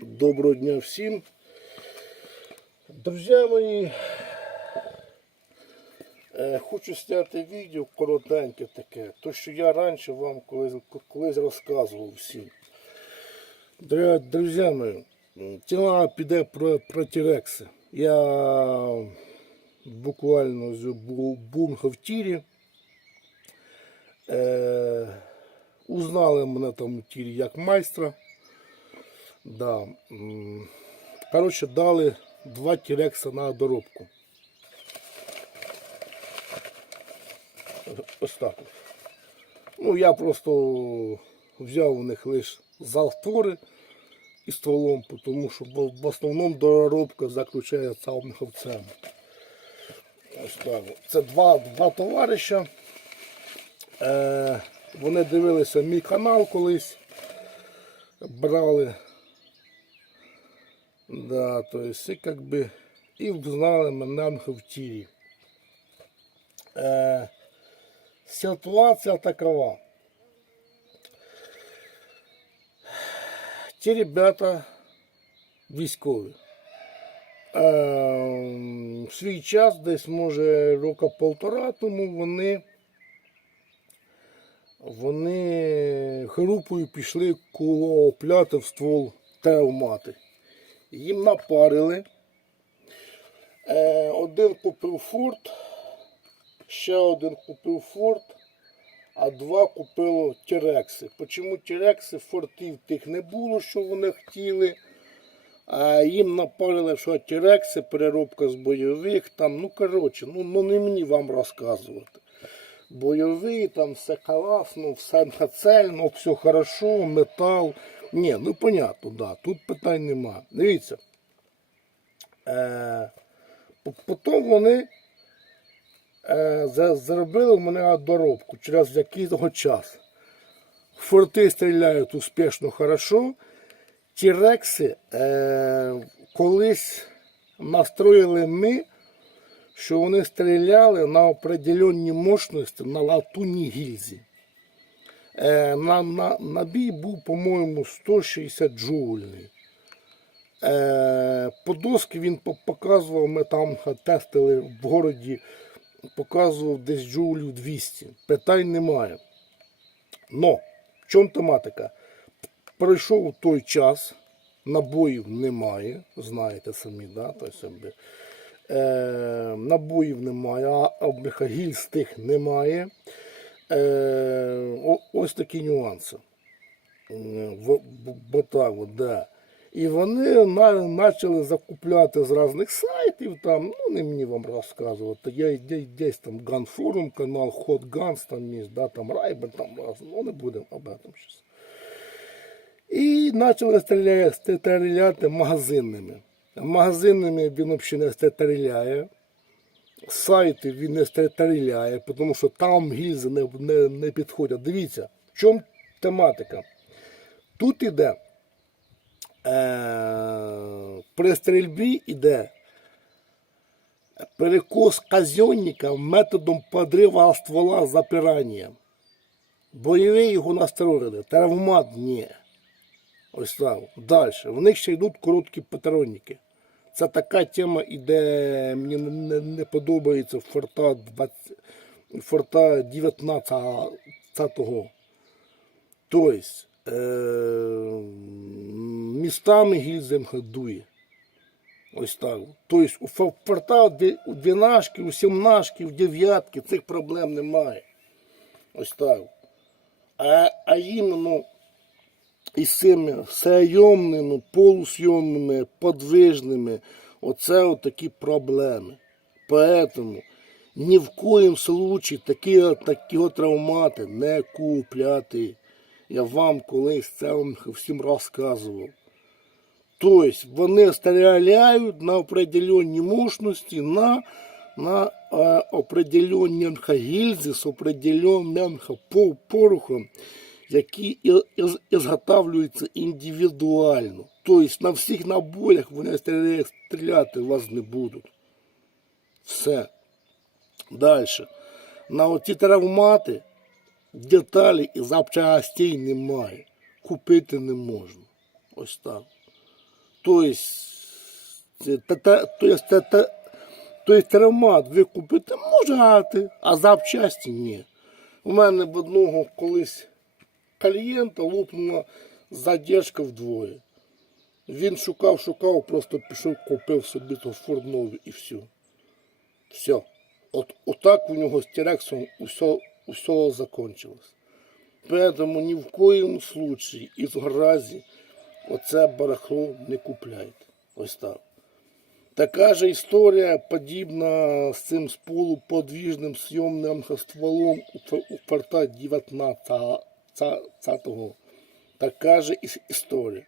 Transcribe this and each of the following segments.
Доброго дня всім. Друзі мої, е, хочу зняти відео коротеньке таке, то що я раніше вам колись, колись розказував всім. Друзі мої, м, піде про, про тірекси. Я буквально з- бу- був в тірі. Е, узнали мене там у тірі як майстра. Да. Коротше, дали два тірекса на доробку. Ось так. Ну, я просто взяв у них лише завтвори і стволом, тому що в основному доробка заключається цьому. Ось так. Це два, два товариша. Е, вони дивилися мій канал колись. Брали Да, то есть и как бы и узнали мене в тірі. Е, ситуація такова. Ті ребята військові. Е, в свій час, десь може рока полтора тому вони, вони групою пішли коло пляти в ствол травмати їм напарили. Е, один купив форт, ще один купив форт, а два купило тірекси. Почому тірекси? Фортів тих не було, що вони хотіли. А їм напарили, що тірекси, переробка з бойових, там, ну коротше, ну, ну не мені вам розказувати. Бойовий, там все класно, все нацельно, все хорошо, метал. Ні, ну понятно, да, тут питань нема. Дивіться. Е, потім вони е, заробили в мене доробку через якийсь час. Форти стріляють успішно, хорошо. Тірекси е, колись настроїли ми, що вони стріляли на определенні мощності на латунній гільзі. Е, на, на, набій був, по-моєму, 160 джоульний. Е, по доски він показував, ми там тестили в городі, показував десь джоулів 200. Питань немає. Но, в чому тематика? Пройшов той час, набоїв немає, знаєте самі, да? Тобто, е, набоїв немає, а, гільз тих немає. О- ось такі нюанси. В- б- так да. І вони почали закупляти з різних сайтів, там, ну не мені вам розказувати. Я де- десь там Ганфорум, канал Hot Guns, там є, да, там Райбер, там раз, ну не будемо об этом зараз. І почали стріляти, стріляти магазинними. Магазинними він взагалі не стріляє сайти він не стріляє, тому що там гільзи не, не, не підходять. Дивіться, в чому тематика? Тут іде е, при стрільбі іде перекос казенника методом подрива ствола запирання. Бойові його настроїли, травмат ні. Ось так. Далі. В них ще йдуть короткі патронники. Це така тема іде, мені не, подобається форта 20, форта 19-го. Тобто, е, містами гільзем ходує. Ось так. Тобто у фо- форта у двінашки, у сімнашки, у дев'ятки цих проблем немає. Ось так. А, а іменно із цими всейомними, полусйомними, подвижними. Оце от такі проблеми. Поэтому ні в коїм случаї такі, такі травмати не купляти. Я вам колись це вам всім розказував. Тобто вони стріляють на определенні мощності, на, на е, определенні гільзи з определенним по- порохом, які ізготавлюються індивідуально. Тобто на всіх набоях вони стріляти вас не будуть. Все. Далі. На оці травмати деталі і запчастей немає. Купити не можна. Ось так. Тобто, тобто, тобто травмат ви купити можете, а запчасті ні. У мене в одного колись клієнта лопнула задержка вдвоє. Він шукав, шукав, просто пішов, купив собі то новий і все. Все. От, отак у нього з Терексом усе, усе закончилось. Поэтому ні в коєму случаї і в разі оце барахло не купляйте. Ось так. Така же історія подібна з цим полуподвіжним зйомним стволом у, ф- у форта 19-го. Така же історія.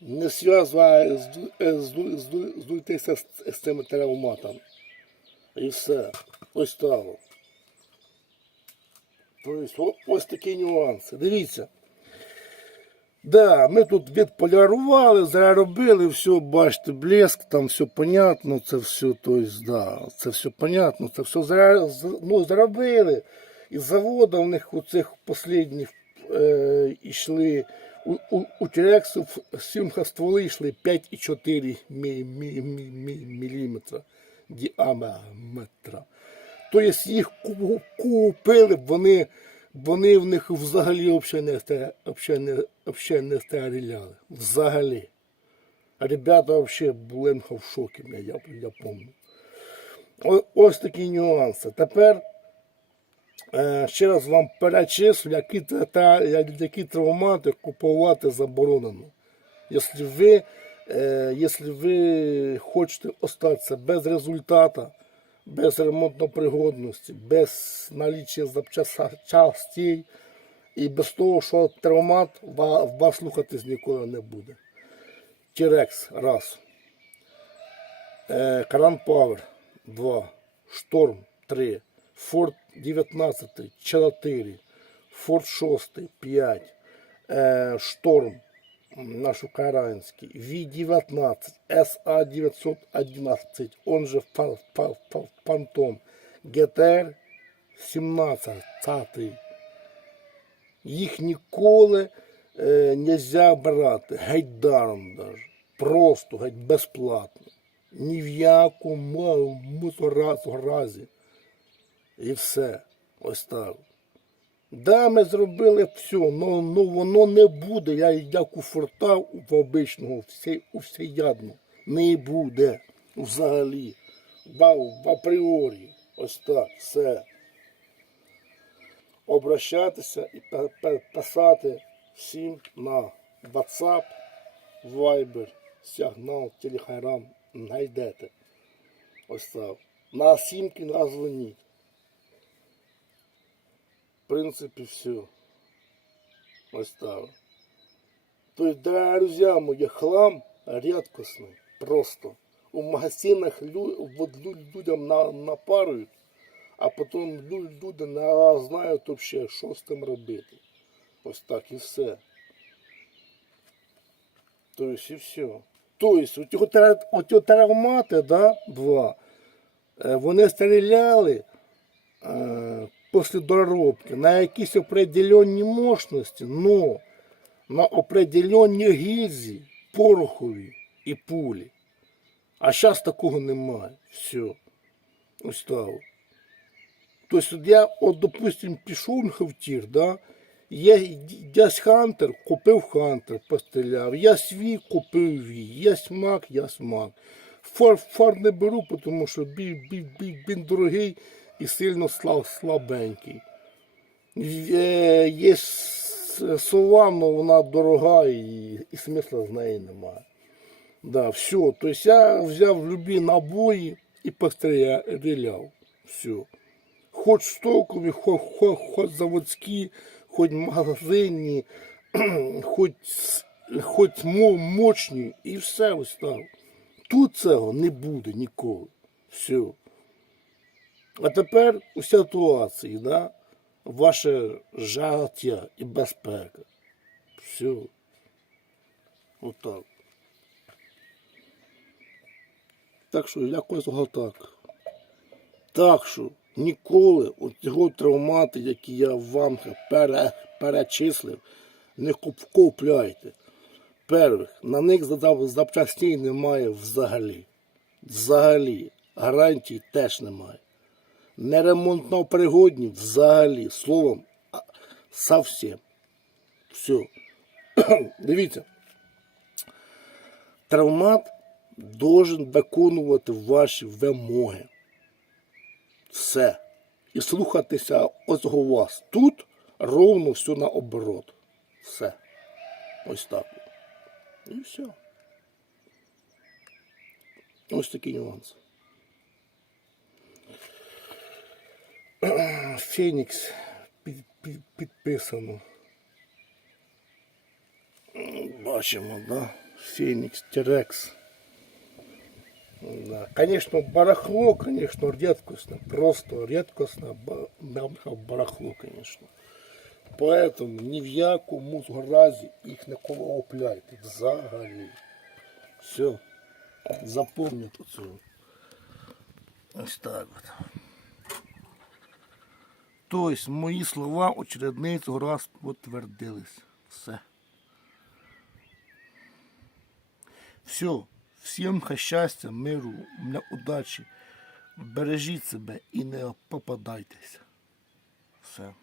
Не зв'язує, здуйтеся з, цими травматами. І все. Ось так. Тобто, ось такі нюанси. Дивіться. Да, ми тут відполярували, заробили, все, бачите, блеск, там все понятно, це все, то есть, да, це все понятно, це все ну, заробили. Із заводу в них у цих останніх е, йшли у, у, у Терексу сімха стволи йшли 5,4 мі, мі, мі, мі, міліметра діаметра. Тобто їх купили, вони, вони в них взагалі взагалі не, взагалі взагалі не стріляли. Взагалі. А ребята взагалі були в шокі, я, я, пам'ятаю. Ось такі нюанси. Тепер ще раз вам перечислю, які, та- які травмати купувати заборонено. Якщо ви, е, якщо ви хочете остатися без результату, без ремонтопригодності, без наліччя запчастей і без того, що травмат вас слухатись ніколи не буде. Тірекс раз. Е, Кран Павер 2. Шторм 3. Форд 19 4. Форд 6 5. Е, Шторм наш український, V19, SA911, он же Фа- Фа- Фа- Фантом, GTR 17, їх ніколи е, нельзя брати, геть даром даже. Просто, геть безплатно. Ні в якому разі. І все. Ось так. Да, ми зробили все, но, но воно не буде, я як у в обичного, у всеядно. Не буде взагалі. В, апріорі. Ось так, все. Обращатися і писати всім на WhatsApp, Viber, Сигнал, Telegram, знайдете. Ось так. На сімки назвоніть. В принципе, все. Так. То есть, да, друзья мои, хлам редкостный. Просто. У магазинах лю, людям на, напарують, а потім лю- люди не знають вообще, що з тим робити. Ось так і все. То есть і все. То есть, у цього тра- у цього травмати, да, два, е, вони стріляли е, після доробки на якісь определенні мощності, но на определенні гільзі, порохові і пулі. А зараз такого немає. Все. Ось так. Тобто я, от, допустим, пішов в тір, да? я десь хантер, купив хантер, постріляв. Я свій купив вій. Я смак, я смак. Фар, фар не беру, тому що бі, бі, бі, він дорогий і сильно слаб, слабенький. Є сова, але вона дорога і, і смисла з неї немає. Да, все. Тобто я взяв любі набої і постріляв. Все. Хоч стокові, хоч, хоч, хоч заводські, хоч магазинні, хоч, хоч мощні, і все ось. Тут цього не буде ніколи. Все. А тепер у ситуації, да? ваше життя і безпека. Все. Отак. Так що якось отак. Так що ніколи от цього травмати, які я вам пере, перечислив, не купляйте. Во-первых, на них запчастей немає взагалі. Взагалі. Гарантій теж немає. Неремонтно пригодні взагалі. Словом, совсем. Все. Дивіться. Травмат должен виконувати ваші вимоги. Все. І слухатися ось у вас. Тут ровно все наоборот. Все. Ось так. І все. Ось такий нюанс. Фенікс під, під, підписано. Бачимо, да? Фенікс, Терекс. Да. Конечно, барахло, конечно, редкостно. Просто редкостно ба- ба- барахло, конечно. Поэтому ні в якому разі їх не купляйте взагалі. Все. Запомніть оцю. Ось так от. Тобто мої слова очередний цього раз потвердились. Все. Все. Всім щастя, миру, удачі. Бережіть себе і не попадайтеся. Все.